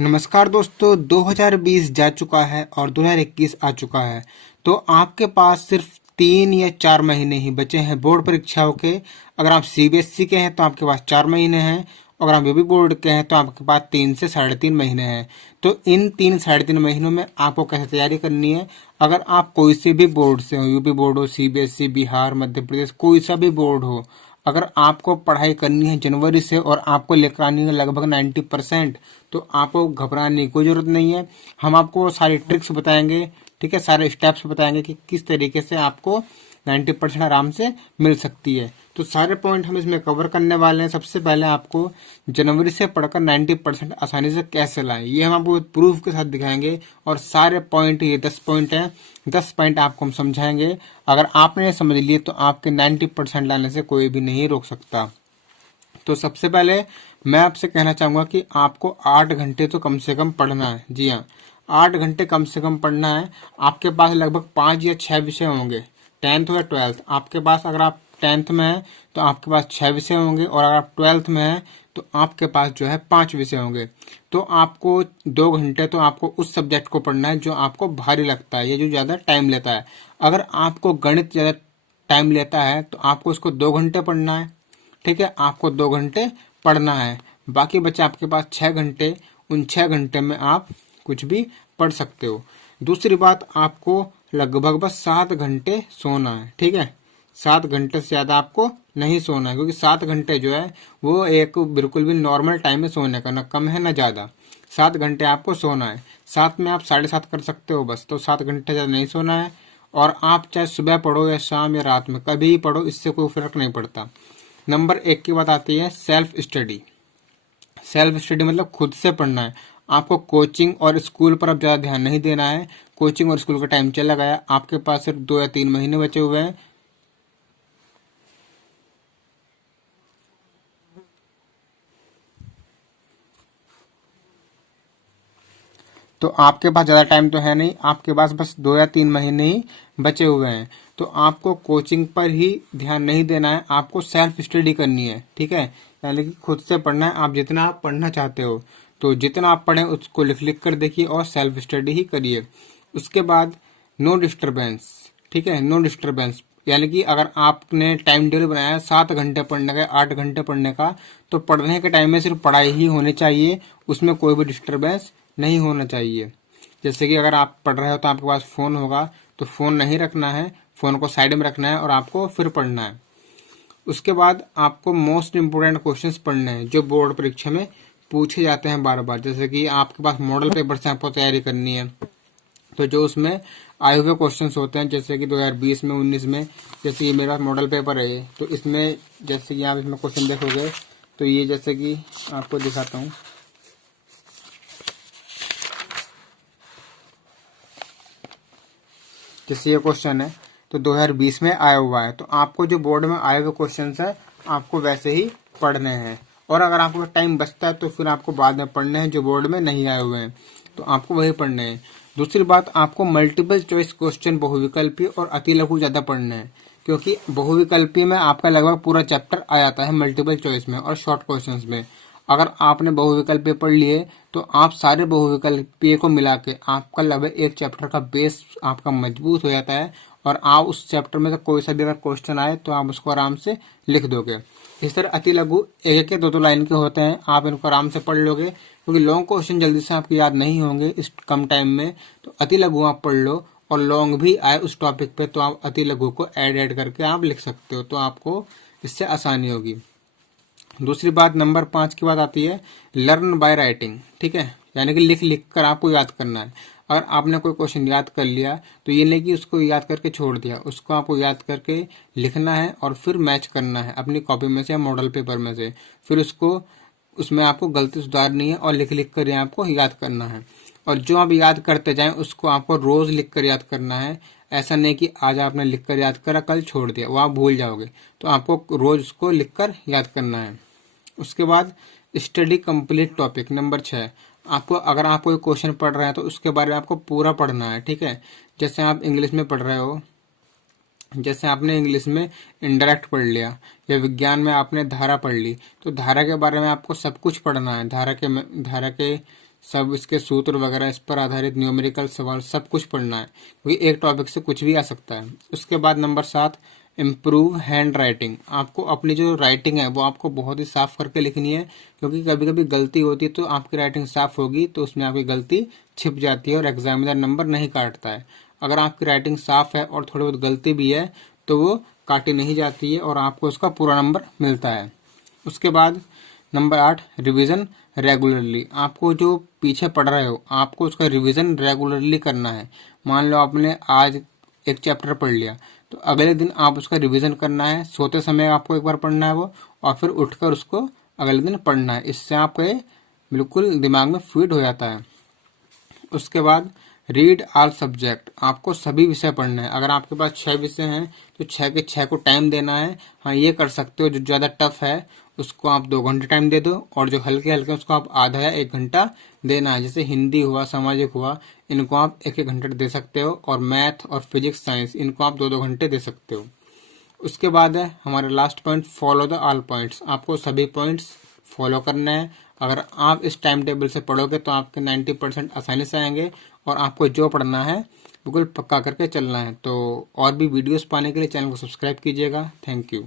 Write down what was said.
नमस्कार दोस्तों। 2020 जा चुका है और 2021 आ चुका है। तो आपके पास सिर्फ 3 या 4 महीने ही बचे हैं बोर्ड परीक्षाओं के। अगर आप सीबीएसई के हैं तो आपके पास 4 महीने हैं। अगर आप यूपी बोर्ड के हैं तो आपके पास 3 से 3.5 महीने हैं। तो इन 3 साढ़े 3 महीनों में आपको कैसे तैयारी करनी है। अगर आप कोई से भी बोर्ड से हो, यूपी बोर्ड हो, सीबीएसई, बिहार, मध्य प्रदेश, कोई सा भी बोर्ड हो, अगर आपको पढ़ाई करनी है जनवरी से और आपको लेकर आनी है लगभग 90%, तो आपको घबराने की कोई जरूरत नहीं है। हम आपको सारी ट्रिक्स बताएंगे, ठीक है, सारे स्टेप्स बताएंगे कि किस तरीके से आपको 90% आराम से मिल सकती है। तो सारे पॉइंट हम इसमें कवर करने वाले हैं। सबसे पहले आपको जनवरी से पढ़कर 90% आसानी से कैसे लाएं, ये हम आपको प्रूफ के साथ दिखाएंगे। और सारे पॉइंट, ये 10 पॉइंट हैं, 10 पॉइंट आपको हम समझाएंगे। अगर आपने समझ लिए तो आपके 90% लाने से कोई भी नहीं रोक सकता। तो सबसे पहले मैं आपसे कहना चाहूंगा कि आपको 8 घंटे तो कम से कम पढ़ना है। जी हाँ, 8 घंटे कम से कम पढ़ना है। आपके पास लगभग 5 या 6 विषय होंगे, 10th या 12th। आपके पास, अगर आप 10th में हैं तो आपके पास 6 विषय होंगे, और अगर आप 12th में हैं तो आपके पास जो है 5 विषय होंगे। तो आपको 2 घंटे तो आपको उस सब्जेक्ट को पढ़ना है जो आपको भारी लगता है या जो ज़्यादा टाइम लेता है। अगर आपको गणित ज़्यादा टाइम लेता है तो आपको उसको 2 घंटे पढ़ना है, ठीक है, आपको 2 घंटे पढ़ना है। बाकी बचे आपके पास 6 घंटे। उन 6 घंटे में आप कुछ भी पढ़ सकते हो। दूसरी बात, आपको लगभग बस 7 घंटे सोना है, ठीक है। 7 घंटे से ज़्यादा आपको नहीं सोना है, क्योंकि 7 घंटे जो है वो एक बिल्कुल भी नॉर्मल टाइम है सोने का, ना कम है ना ज़्यादा। 7 घंटे आपको सोना है। 7 में आप 7.5 कर सकते हो बस, तो 7 घंटे ज़्यादा नहीं सोना है। और आप चाहे सुबह पढ़ो या शाम या रात में, कभी ही पढ़ो, इससे कोई फर्क नहीं पड़ता। नंबर 1 की बात आती है सेल्फ स्टडी। सेल्फ स्टडी मतलब खुद से पढ़ना है। आपको कोचिंग और स्कूल पर अब ज़्यादा ध्यान नहीं देना है। कोचिंग और स्कूल का टाइम चला गया, आपके पास सिर्फ 2 या 3 महीने बचे हुए हैं। तो आपके पास ज़्यादा टाइम तो है नहीं, आपके पास बस 2 या 3 महीने ही बचे हुए हैं। तो आपको कोचिंग पर ही ध्यान नहीं देना है, आपको सेल्फ स्टडी करनी है, ठीक है। यानी कि खुद से पढ़ना है। आप जितना आप पढ़ना चाहते हो, तो जितना आप पढ़ें उसको लिख लिख कर देखिए और सेल्फ स्टडी ही करिए। उसके बाद नो डिस्टरबेंस, ठीक है, नो डिस्टरबेंस। यानी कि अगर आपने टाइम टेबल बनाया 7 घंटे पढ़ने का, 8 घंटे पढ़ने का, तो पढ़ने के टाइम में सिर्फ पढ़ाई ही होनी चाहिए, उसमें कोई भी डिस्टरबेंस नहीं होना चाहिए। जैसे कि अगर आप पढ़ रहे हो तो आपके पास फ़ोन होगा, तो फ़ोन नहीं रखना है, फ़ोन को साइड में रखना है और आपको फिर पढ़ना है। उसके बाद आपको मोस्ट इम्पोर्टेंट क्वेश्चंस पढ़ने हैं जो बोर्ड परीक्षा में पूछे जाते हैं बार बार। जैसे कि आपके पास मॉडल पेपर से आपको तैयारी करनी है, तो जो उसमें आए हुए क्वेश्चंस होते हैं, जैसे कि 2020 में, 19 में, जैसे कि मेरा मॉडल पेपर है ये, तो इसमें जैसे कि आप इसमें क्वेश्चन देखोगे, तो ये जैसे कि आपको दिखाता हूँ। जैसे ये क्वेश्चन है तो 2020 में आया हुआ है, तो आपको जो बोर्ड में आए हुए क्वेश्चन है आपको वैसे ही पढ़ने हैं। और अगर आपको टाइम बचता है तो फिर आपको बाद में पढ़ने हैं जो बोर्ड में नहीं आए हुए हैं, तो आपको वही पढ़ने हैं। दूसरी बात, आपको मल्टीपल चॉइस क्वेश्चन, बहुविकल्पी और अति लघु ज़्यादा पढ़ने हैं, क्योंकि बहुविकल्पी में आपका लगभग पूरा चैप्टर आ जाता है मल्टीपल चॉइस में और शॉर्ट क्वेश्चंस में। अगर आपने बहुविकल्पीय पढ़ लिए तो आप सारे बहुविकल्पीय को मिला के आपका लगभग एक चैप्टर का बेस आपका मजबूत हो जाता है, और आप उस चैप्टर में से कोई सा भी अगर क्वेश्चन आए तो आप उसको आराम से लिख दोगे। इस तरह अति लघु एक एक 2 2 लाइन के होते हैं, आप इनको आराम से पढ़ लोगे, क्योंकि लॉन्ग क्वेश्चन जल्दी से आपको याद नहीं होंगे इस कम टाइम में। तो अति लघु आप पढ़ लो, और लॉन्ग भी आए उस टॉपिक पे तो आप अति लघु को ऐड करके आप लिख सकते हो, तो आपको इससे आसानी होगी। दूसरी बात, नंबर 5 की बात आती है लर्न बाय राइटिंग, ठीक है, यानी कि लिख लिख कर आपको याद करना है। अगर आपने कोई क्वेश्चन याद कर लिया तो ये नहीं कि उसको याद करके छोड़ दिया, उसको आपको याद करके लिखना है और फिर मैच करना है अपनी कॉपी में से या मॉडल पेपर में से। फिर उसको, उसमें आपको गलती सुधारनी है और लिख लिख कर ये आपको याद करना है। और जो आप याद करते जाएं उसको आपको रोज लिख कर याद करना है। ऐसा नहीं कि आज आपने लिख कर याद करा, कल छोड़ दिया, वो आप भूल जाओगे। तो आपको रोज उसको लिख कर याद करना है। उसके बाद स्टडी कंप्लीट टॉपिक नंबर 6। आपको, अगर आप कोई क्वेश्चन पढ़ रहे हैं तो उसके बारे में आपको पूरा पढ़ना है, ठीक है। जैसे आप इंग्लिश में पढ़ रहे हो, जैसे आपने इंग्लिश में इंडायरेक्ट पढ़ लिया, या विज्ञान में आपने धारा पढ़ ली, तो धारा के बारे में आपको सब कुछ पढ़ना है। धारा के सब इसके सूत्र वगैरह, इस पर आधारित न्यूमेरिकल सवाल सब कुछ पढ़ना है, क्योंकि एक टॉपिक से कुछ भी आ सकता है। उसके बाद नंबर 7, इम्प्रूव हैंड राइटिंग। आपको अपनी जो राइटिंग है वो आपको बहुत ही साफ करके लिखनी है, क्योंकि कभी कभी गलती होती है, तो आपकी राइटिंग साफ होगी तो उसमें आपकी गलती छिप जाती है और एग्जामिनर नंबर नहीं काटता है। अगर आपकी राइटिंग साफ है और थोड़ी बहुत गलती भी है तो वो काटी नहीं जाती है और आपको उसका पूरा नंबर मिलता है। उसके बाद नंबर 8, रिवीजन रेगुलरली। आपको जो पीछे पढ़ रहे हो आपको उसका रिवीजन रेगुलरली करना है। मान लो आपने आज एक चैप्टर पढ़ लिया तो अगले दिन आप उसका रिवीजन करना है, सोते समय आपको एक बार पढ़ना है वो, और फिर उठकर उसको अगले दिन पढ़ना है। इससे आपके बिल्कुल दिमाग में फीड हो जाता है। उसके बाद रीड ऑल सब्जेक्ट। आपको सभी विषय पढ़ना है। अगर आपके पास 6 विषय हैं तो 6 के 6 को टाइम देना है। हाँ, ये कर सकते हो, जो ज़्यादा टफ है उसको आप 2 घंटे टाइम दे दो, और जो हल्के हल्के उसको आप आधा या 1 घंटा देना है। जैसे हिंदी हुआ, सामाजिक हुआ, इनको आप 1-1 घंटे दे सकते हो, और मैथ और फिजिक्स साइंस इनको आप 2-2 घंटे दे सकते हो। उसके बाद है हमारा last point, follow the all points. आपको सभी पॉइंट्स फॉलो करना है। अगर आप इस टाइम टेबल से पढ़ोगे तो आपके 90% आसानी से आएंगे, और आपको जो पढ़ना है बिल्कुल पक्का करके चलना है। तो और भी वीडियोस पाने के लिए चैनल को सब्सक्राइब कीजिएगा। Thank you.